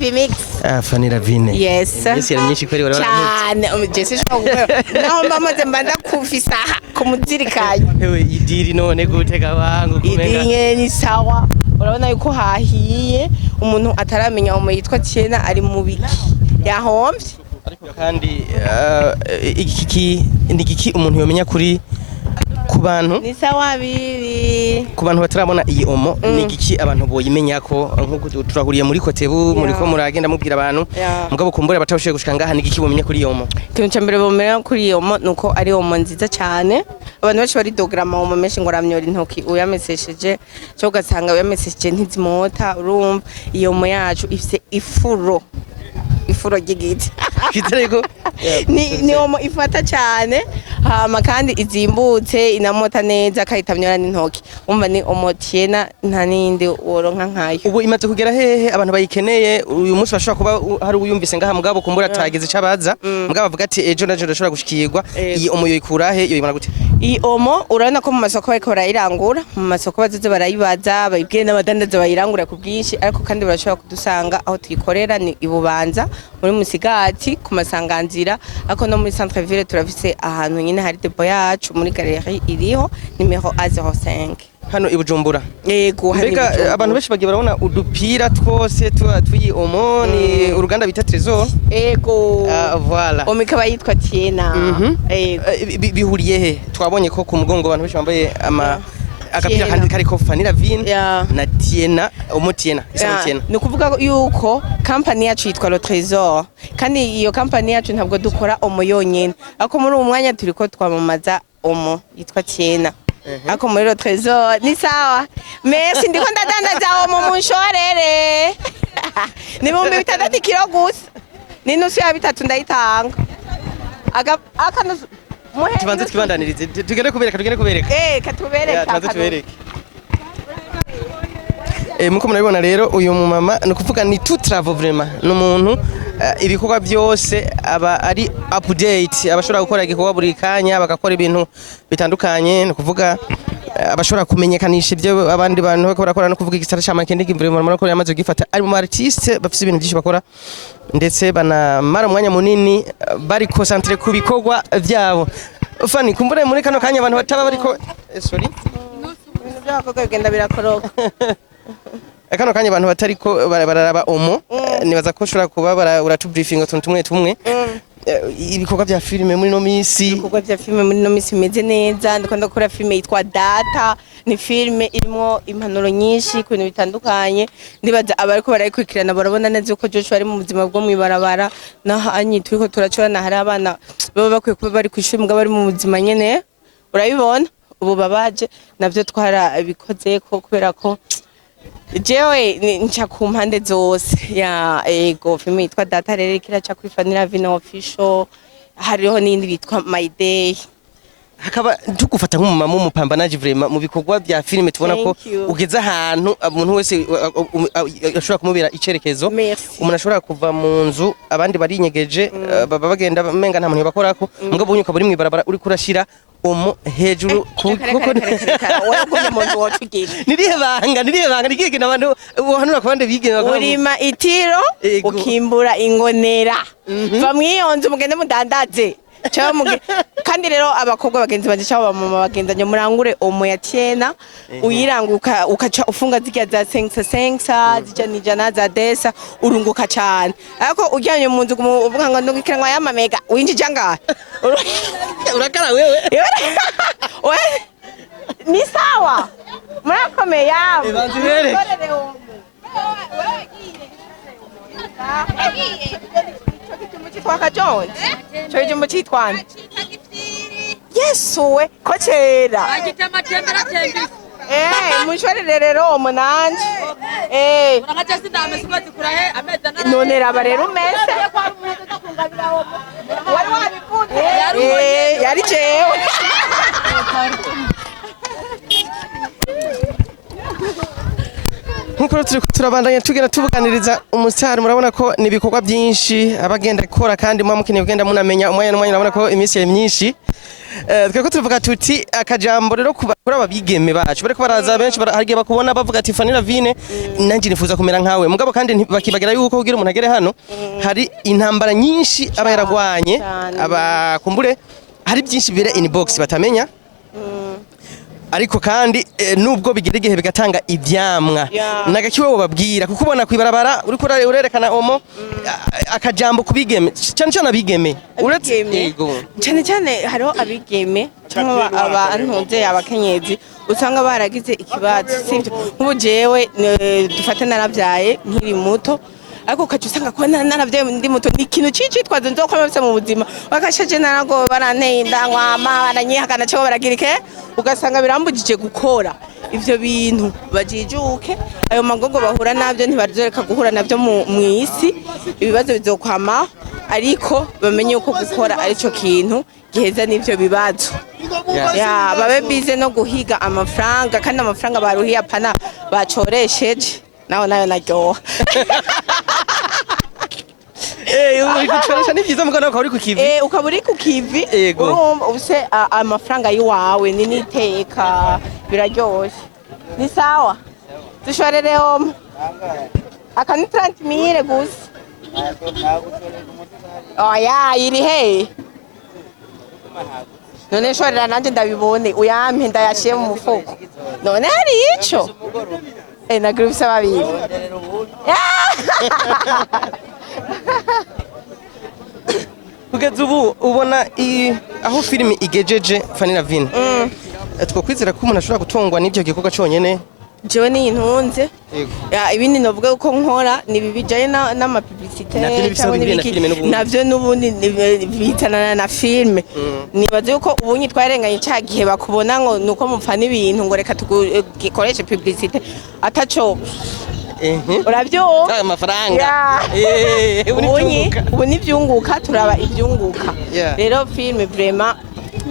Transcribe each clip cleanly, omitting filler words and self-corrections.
Vimix. Fanny Ravine. Yes. Yes, yari myinshi kweli wala. Cyane Jesse shobora. Naho mbamaze mbanda kufisa kumuzirikanye. Ewe idiri none gutega wangu kumenga. Idiri ni sawa. Urabona yuko hahiye umuntu ataramenya umuntu yitwa Tiena ari mu biki. Yahomvye. Ariko kandi iki umuntu yomenya kuri ku bantu ni sawa bibi ku bantu batarabona iyi omo ni igiki abantu boyimenya ko nkuko turahuriye muri Kotebu muri ko muragenda mubwira abantu mugabo kumbure batawushiye gushika ngaha ni igiki bomenya kuri iyo omo. Kintu cyambere bomenya kuri iyo omo nuko ari omo nziza cyane abantu bacu bari dograma omo menshi ngo ramyora intoki uyamesesheje cyo gasanga uyamesesheje ntizimota urumva iyo omo yacu ifise ifuro gigiti kitareko ni omo ifata cyane hama kandi izimbutse inamota neza kayitamyora n'intoki umva ni omo Tiena nta nindi woronka nkayo. Ubu imaze kugera hehe abantu bayikeneye uyu munsi bashobora kuba hari uyumvise ngaha mugabo kumbura atageze cabaza mugabo avuga ati ejo naje ndashobora gushikirwa iyi omo yoyikura he yoyibona gute? Iyi omo urabona ko mu masoko bariko barayirangura mu masoko bazoze barayibaza bayibwire n'abadandaza bayirangura ku bwinshi ariko kandi barashobora kudusanga aho tuyikorera ni Ibubanza muri Musigati ku masanganzira ako no muri centre ville turafise ahantu nyine hari depo yacu muri galerie iriho numero A05 hano Ibujumbura. Yego hari abantu benshi bagiye barabona udupira twose tuyi omo ni uruganda bita Trésor. Yego voilà omo ikaba yitwa Tiena. Yego bihuriye he twabonye ko ku mugongo abantu benshi bambaye agapira kandi kariko Fanny Ravine na Tiena omo Tiena isa Tiena ni kuvuga yuko company yacu yitwa Le Trésor kandi iyo company yacu ntabwo dukora omo yonyene ako muri umwanya turiko twamamaza omo yitwa Tiena ako muri Le Trésor ni sawa merci ndiko ndadandaza omo munshorere ni 600 kilo gusa ni nusu ya 3 ndayitanga akanusu tubanze twibandanirize tugende kubereka katubereka muko murabibona rero uyu mumama no kuvuga ni tout travaux vraiment no muntu ibikorwa byose aba ari update abashobora gukora igikorwa buri kanya bagakora ibintu bitandukanye no kuvuga abashobora kumenyekanisha ibyo abandi bantu bako barakora no kuvuga igisara cya marketing vraiment murako yamaze gifata ari mu artiste bafite ibintu byinshi bakora ndetse banamara umwanya munini bari concentré ku bikorwa byabo. Fanny kumbure muri kano kanya abantu bataba bariko sorry ibintu by'abakobwa bigenda birakoroka kano kanya abantu batariko bararaba omo nibaza ko shobora kuba uratubriefing utuntu tumwe ibikorwa bya filime muri no misi meze neza ndikunda gukora filime yitwa Data ni filime irimo impanuro nyinshi ku bintu bitandukanye ndibaza abariko barayikurikirana barabona neza uko Joshua ari mu buzima bwo mwibarabara nahanyi turiko turacurana hari abana baba bakwiye kuba bari kwishima mugabo bari mu buzima nyene urabibona ubu babaje navyo twara bikoze ko kubera ko jewe nca ku mpande zose ya ego filime yitwa Data rero kiraca kuri Fanny Ravine official hariho n'indi bitwa My Day hakaba tugufata nk'umumama umupambanaje vraiment mu bikorwa bya filime tubona ko ugeze ahantu umuntu wese ashobora kumubera icerekezo umuntu ashobora kuva mu nzu abandi barinyegeje baba bagenda menga nta muntu bakorako mugabo unyuka buri mwibarabara uri kurashira omo hejuru kuko nirihe banga nigike nabantu uhanura kubande bigena urima itiro ukimbura ingonera bamwiyonze mugende mudandaze kandi rero abakobwa bagenzi banje cyangwa abamama bagendanye murangure omo ya Tiena uyiranguka ukaca ufunga zirya za 5 zija nijana za desa urunguka cyane ariko ujyanye mu nzu uvuga ngo ndungikirwa ya mamega winjije ngaha urakara wewe ni sawa murakomeye yawe Chitwana Yesu we ko kera mushorere rero umunanje none raba rero umese wari wabikunze yari jewe nkuko turi turabandanya tugenda tubuganiriza umusitari murabona ko ni ibikorwa byinshi abagenda gukora kandi mukeneye kugenda munamenya umwanya n'umwanya urabona ko iminsi ya myinshi tweko tuvuga tuti akajambo rero kuri ababigeme bacu bariko baraza benshi harigiye bakubona bavuga ati Fanny Lavine nanje nifuza kumera nkawe mugabo kandi bakibagira yuko kugira umuntu agere hano hari intambara nyinshi aba yaragwanye abakumbure hari byinshi bire inbox batamenya ariko kandi nubwo bigira igihe bigatanga ivyamwa nagakiwe bababwira kuko ubona kwibarabara uriko urerekana omo akajambo kubigeme cyane cyane abigeme uretse yego cyane cyane hariho abigeme cyangwa abantu abakenyezi usanga baragize ikibazo sivyo nk'ubu jewe dufate narabyaye nkiri muto ariko ukaca usanga ko naravyaye ndi muto ni ikintu cicitwaza nzokoma bise mu buzima bakashaje narago baranteye indangwama baranyihakana cyo baragirike ugasanga birambujije gukora ivyo bintu bajijuke ayo magogo bahura navyo ntibazoreka guhura navyo mu isi ibibazo bizokwama ariko bamenye uko gukora arico kintu giheza n'ivyo bibazo babe bize no guhiga amafaranga kandi amafaranga baruhiye apana bacoresheje naho nayo naryoha urikucoresha ni vyiza mugana ukaba uri ku kivi ukaba uri ku kivi urumva use amafaranga yiwawe ni niteka biraryoshe ni sawa dushorere homo aka ni 30,000 gusa oya iri he none shorera nanje ndabibone uyampe ndayashiye mu mufuko none hari ico na group sababiri kugeza ubu ubona aho filimi igejeje Fanny Lavine twokwizera ko umuntu ashobora gutongwa n'ibyo gikorwa cyonyene jewe ni intunze ibindi novuga uko nkora ni bibijaye n'ama publicité navyo n'ubundi bitana na filme nibaze uko ubunyi twarenganye cya gihe bakubona ngo nuko mupfana ibintu ngo reka tugikoreshe publicité ataco urabyo amafaranga ubu nivyunguka turaba ivyunguka rero filme vraiment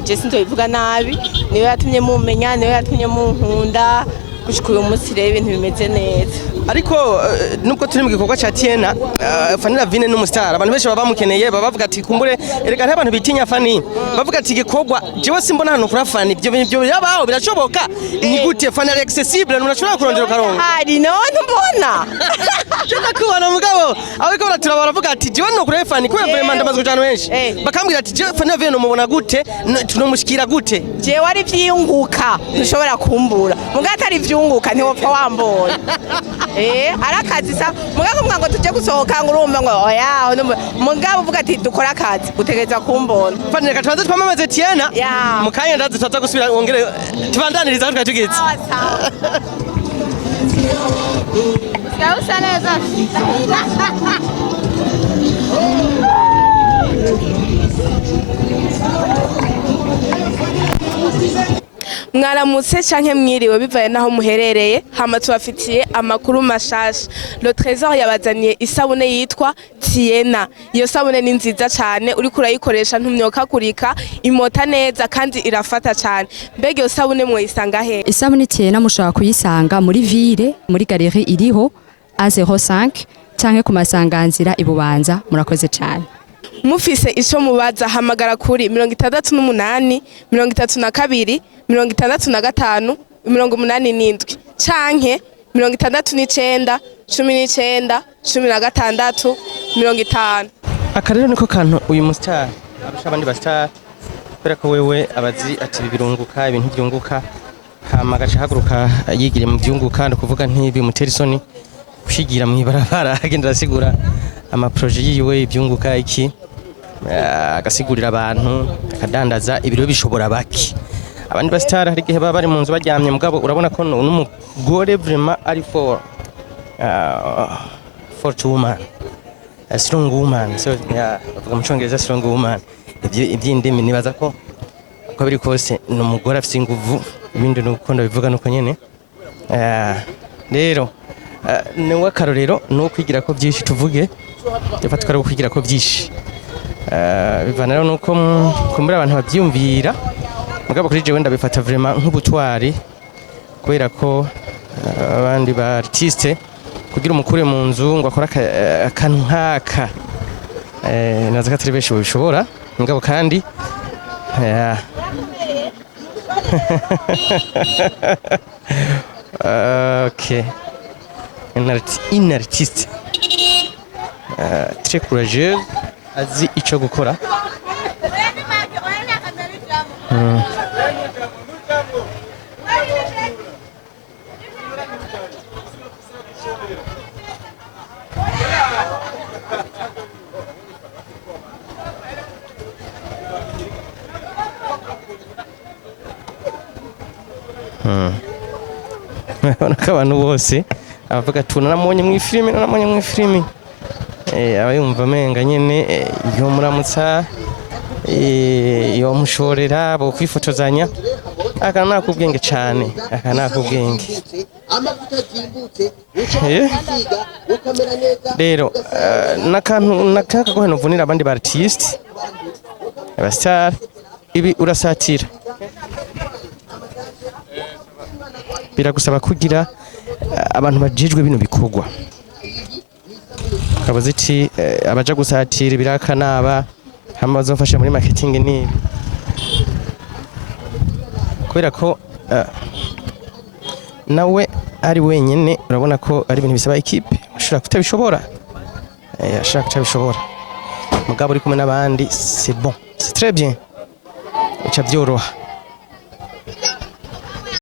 je sinzobivuga nabi niyo yatumye mumenya niyo yatumye munkunda gushika uyu munsi rero ibintu bimeze neza ariko nubwo turi mu gikorwa cya Tiena Fanny Lavine n'umustar abantu benshi baba bamukeneye baba bavuga ati kumbure erega n'abantu bitinya Fanny bavuga ati gikorwa jewe simbona hano kuri Fanny ibyo yabaho birashoboka ni gute Fanny ari accessible nurashobora kurondera karongo hari none mbona cyenda kubona mugabo ariko baratura baravuga ati jewe no kuri Fanny kubera vraiment ndamaze kujana benshi bakambwira ati jewe Fanny Lavine umubona gute tunomushikira gute jewe ari vyiyunguka ntushobora kumbura mugata ari vyunguka ntiwopfa wambona arakazi sa mugabo mwango tuje gusohoka ngo urumva ngo oya mugabo uvuga ati dukora akazi utegeza kumbona Fanny reka tubanze twamamaze Tiena mukanya ndazi tutaza gusubira wongere tubandaniriza aho twatugeze Gausa neza mwaramutse canke mwiriwe bivaye naho muherereye hama tubafitiye amakuru mashasha Le Trésor yabazaniye isabune yitwa Tiena iyo sabune ni nziza cyane uri kurayikoresha ntumyokakurika imota neza kandi irafata cyane mbega iyo sabune mwayisanga he isabune Tiena mushaka kuyisanga muri ville muri galerie iriho A05 canke ku masanganzira ibubanza murakoze cyane mufise ico mubaza hamagara kuri 68 32 65 87 canke 69 19 16 50 aka rero niko kantu uyu mustar abasha abandi bastar kubera ko wewe abazi ati birunguka ibintu byunguka hama gaca haguruka yigire mu byunguka no kuvuga ntibi muterisoni kushigira mu ibarabara agenda asigura ama projet yiwe ibyunguka iki agasigurira abantu akadandaza ibiro bishobora baki abandi bastar hari gihe baba bari mu nzu baryamye mugabo urabona ko n'umugore vraiment ari for woman a strong woman so bavuga mu cyongereza strong woman iby'indimi nibaza ko uko biri kose n'umugore afite inguvu ibindi n'ukunda bivuga nuko nyene rero ni wakarorero no kwigira ko byinshi tuvuge yafatwa ari kwigira ko byinshi bivana rero nuko kumbura abantu babyumvira mugabo kuri jewe ndabifata vraiment nk'ubutwari kubera ko abandi ba artiste kugira umukure mu nzu ngo akora akantu nkaka naza katari benshi bishobora ngabo kandi ok un artiste très courageux azi icyo gukora urabona ko abantu bose abavuga ati naramubonye mu ifilimi aba yumva amenga nyine iyo muramutsa iyo mushorera bo kwifotozanya aka nakubwenge cyane aka nakubwenge rero nakaka ko hano vunira abandi ba artiste aba star ibi urasatira biragusaba kugira abantu bajijwe bino bikorwa kabaze iti abaja gusatira birakanaba hama bazofasha muri marketing ni kubera ko nawe ari wenyene urabona ko ari ibintu bisaba equipe ushaka kutabishobora ashaka kutabishobora mugabo uri kumwe n'abandi c'est bon c'est très bien uca byoroha